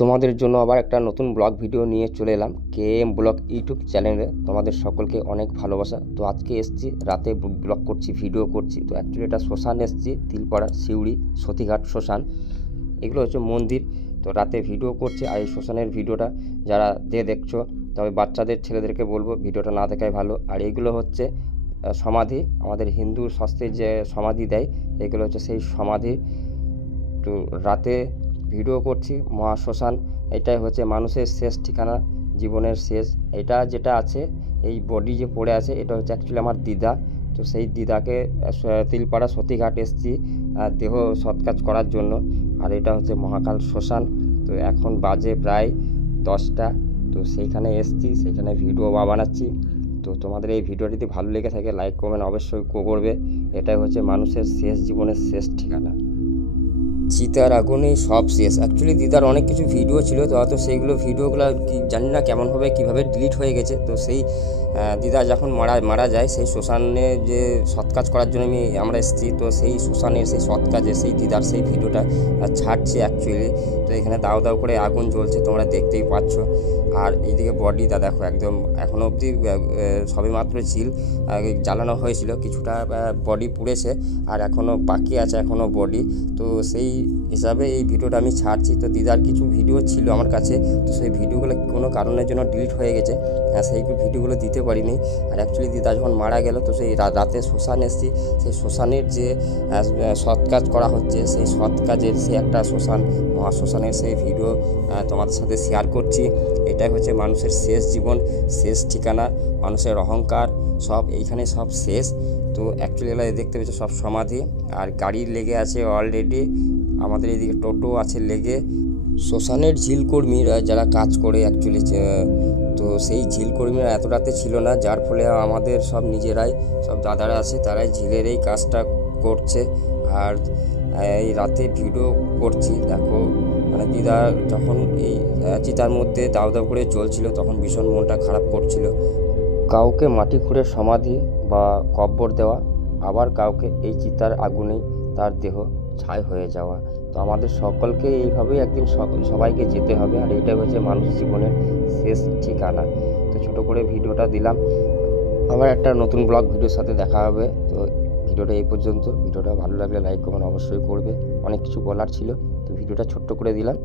তোমাদের জন্য আবার একটা নতুন ব্লগ ভিডিও নিয়ে চলে এলাম কেএম ব্লগ ইউটিউব চ্যানেলে। তোমাদের সকলকে অনেক ভালোবাসা। তো আজকে এসছি, রাতে ব্লগ করছি, ভিডিও করছি। তো অ্যাকচুয়ালি এটা শ্মশান এসছি, তিলপাড়া, সিউড়ি, সতীঘাট শ্মশান। এগুলো হচ্ছে মন্দির। তো রাতে ভিডিও করছি, আর এই শ্মশানের ভিডিওটা যারা দেখছো, তবে বাচ্চাদের ছেলেদেরকে বলবো ভিডিওটা না দেখাই ভালো। আর এইগুলো হচ্ছে সমাধি, আমাদের হিন্দু শাস্ত্রে যে সমাধি দেয়, এগুলো হচ্ছে সেই সমাধি। তো রাতে ভিডিও করছি মহাশ্মশান, এটাই হচ্ছে মানুষের শেষ ঠিকানা, জীবনের শেষ। এটা যেটা আছে, এই বডি যে পড়ে আছে, এটা হচ্ছে অ্যাকচুয়ালি আমার দিদা। তো সেই দিদাকে তিলপাড়া সতীঘাট এসছি দেহ সৎকাজ করার জন্য। আর এটা হচ্ছে মহাকাল শ্মশান। তো এখন বাজে প্রায় 10টা। তো সেইখানে এসছি, সেইখানে ভিডিও বানাচ্ছি। তো তোমাদের এই ভিডিওটি যদি ভালো লেগে থাকে, লাইক কমেন্ট অবশ্যই করবে। এটাই হচ্ছে মানুষের শেষ জীবনের শেষ ঠিকানা। চিতার আগুনেই সব শেষ। অ্যাকচুয়ালি দিদার অনেক কিছু ভিডিও ছিল, তো হয়তো সেইগুলো ভিডিওগুলো জানি না কেমনভাবে কীভাবে ডিলিট হয়ে গেছে। তো সেই দিদা যখন মারা যায়, সেই শ্মশানে যে সৎকাজ করার জন্য আমরা এসেছি। তো সেই শ্মশানের সেই সৎকাজে সেই দিদার সেই ভিডিওটা ছাড়ছে অ্যাকচুয়ালি। তো এখানে দাও দাও করে আগুন জ্বলছে, তোমরা দেখতেই পাচ্ছ। আর এইদিকে বডিটা দেখো, একদম এখনও অবধি সবে মাত্র ঝিল জ্বালানো হয়েছিল, কিছুটা বডি পুড়েছে, আর এখনও বাকি আছে এখনও বডি। তো সেই হিসাবে এই ভিডিওটা আমি ছাড়ছি। তো দিদার কিছু ভিডিও ছিল আমার কাছে, তো সেই ভিডিওগুলো কোনো কারণের জন্য ডিলিট হয়ে গেছে, সেই ভিডিওগুলো দিতে পারিনি। আর অ্যাকচুয়ালি দিদা যখন মারা গেল, তো সেই রাতে শ্মশান এসেছি, সেই শ্মশানের যে সৎ কাজ করা হচ্ছে, সেই সৎ কাজের সেই একটা শ্মশান, মহাশ্মশানের সেই ভিডিও তোমাদের সাথে শেয়ার করছি। এটাই হচ্ছে মানুষের শেষ জীবন, শেষ ঠিকানা, মানুষের অহংকার সব এইখানে সব শেষ। তো অ্যাকচুয়ালি এগুলো দেখতে পেয়েছো সব সমাধি। আর গাড়ি লেগে আছে অলরেডি, আমাদের এইদিকে টোটো আছে লেগে। শ্মশানের ঝিলকর্মীরা যারা কাজ করে অ্যাকচুয়ালি, তো সেই ঝিলকর্মীরা এত রাতে ছিল না, যার ফলে আমাদের সব নিজেরাই, সব দাদারা আছে, তারাই ঝিলের এই কাজটা করছে। আর এই রাতে ভিডিও করছি, দেখো মানে দিদা যখন এই চিতার মধ্যে দাউ দাউ করে জ্বলছিল, তখন ভীষণ মনটা খারাপ করছিল। কাউকে মাটি খুঁড়ে সমাধি বা কব্বর দেওয়া, আবার কাউকে এই চিতার আগুনেই তার দেহ ছাই হয়ে যাওয়া। তো আমাদের সকলকে এইভাবেই একদিন সবাইকে যেতে হবে। আর এটাই হচ্ছে মানুষ জীবনের শেষ ঠিকানা। তো ছোটো করে ভিডিওটা দিলাম, আবার একটা নতুন ব্লগ ভিডিওর সাথে দেখা হবে। তো ভিডিওটা এই পর্যন্ত। ভিডিওটা ভালো লাগলে লাইক কমেন্ট অবশ্যই করবে। অনেক কিছু বলার ছিল, তো ভিডিওটা ছোট্ট করে দিলাম।